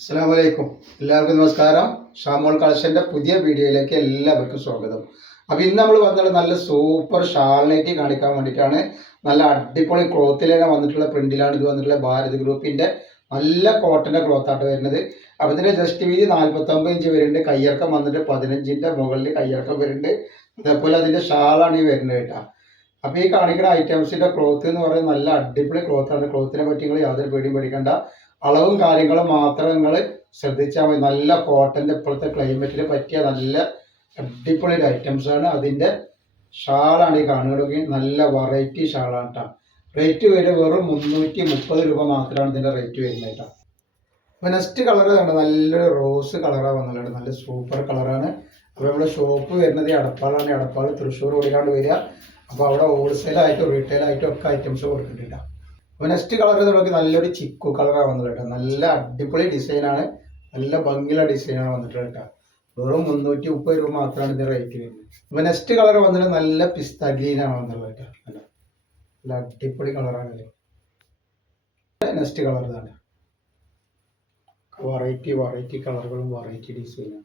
അസ്സലാമു അലൈക്കും. എല്ലാവർക്കും നമസ്കാരം. ഷാമോൾ കളക്ഷൻ്റെ പുതിയ വീഡിയോയിലേക്ക് എല്ലാവർക്കും സ്വാഗതം. അപ്പോൾ ഇന്ന് നമ്മൾ വന്നിട്ടുള്ള നല്ല സൂപ്പർ ഷാൾ നൈറ്റി കാണിക്കാൻ വേണ്ടിയിട്ടാണ്. നല്ല അടിപൊളി ക്ലോത്തിലാണ് വന്നിട്ടുള്ള പ്രിന്റിലാണ് ഇത് വന്നിട്ടുള്ള. ഭാരത് ഗ്രൂപ്പിൻ്റെ നല്ല കോട്ടൻ്റെ ക്ലോത്തായിട്ട് വരുന്നത്. അപ്പോൾ ഇതിൻ്റെ ജസ്റ്റ് വീതി 49 ഇഞ്ച് വരുന്നുണ്ട്. കയ്യിറക്കം വന്നിട്ട് 15 മുകളിൽ കയ്യിറക്കം വരുന്നുണ്ട്. അതേപോലെ അതിൻ്റെ ഷാളാണ് ഈ വരുന്നത് കേട്ടോ. അപ്പോൾ ഈ കാണിക്കുന്ന ഐറ്റംസിൻ്റെ ക്ലോത്ത് എന്ന് പറയുന്നത് നല്ല അടിപൊളി ക്ലോത്താണ്. ക്ലോത്തിനെ പറ്റി നിങ്ങൾ യാതൊരു പേടിയും പേടിക്കേണ്ട. അളവും കാര്യങ്ങളും മാത്രം നിങ്ങൾ ശ്രദ്ധിച്ചാൽ മതി. നല്ല കോട്ടൻ്റെ ഇപ്പോഴത്തെ ക്ലൈമറ്റിന് പറ്റിയ നല്ല അടിപൊളി ഐറ്റംസാണ്. അതിൻ്റെ ഷാളാണ് ഈ കാണുന്നത്. നല്ല വെറൈറ്റി ഷാളാണ് കേട്ടോ. റേറ്റ് വരെ വെറും 330 രൂപ മാത്രമാണ് ഇതിൻ്റെ റേറ്റ് വരുന്നത് കേട്ടോ. അപ്പോൾ നെക്സ്റ്റ് കളർ കണ്ട നല്ലൊരു റോസ് കളറാണ് വന്നിട്ടുണ്ട്. നല്ല സൂപ്പർ കളറാണ്. അപ്പോൾ നമ്മുടെ ഷോപ്പ് വരുന്നത് എടപ്പാളാണ്. എടപ്പാൾ തൃശ്ശൂർ ഓടിക്കാണ്ട് വരിക. അപ്പോൾ അവിടെ ഹോൾസെയിലായിട്ടും റീറ്റെയിലായിട്ടും ഒക്കെ ഐറ്റംസ് കൊടുക്കുന്നുണ്ട്. അപ്പോൾ നെക്സ്റ്റ് കളർ തുടങ്ങി നല്ലൊരു ചിക്കു കളറാണ് വന്നിട്ടുള്ളത് കേട്ടോ. നല്ല അടിപൊളി ഡിസൈനാണ്. നല്ല ഭംഗിയുള്ള ഡിസൈനാണ് വന്നിട്ടുള്ളത് കേട്ടോ. വെറും 330 രൂപ മാത്രമാണ് ഇതിൻ്റെ റേറ്റ് വരുന്നത്. അപ്പോൾ നെക്സ്റ്റ് കളർ വന്നിട്ട് നല്ല പിസ്ത ഗ്രീനാണ് വന്നിട്ടുള്ളത് കേട്ടോ. നല്ല അടിപൊളി കളറാണ്. നെക്സ്റ്റ് കളർ ഇതാണ്. വെറൈറ്റി കളറുകളും വെറൈറ്റി ഡിസൈനാണ്.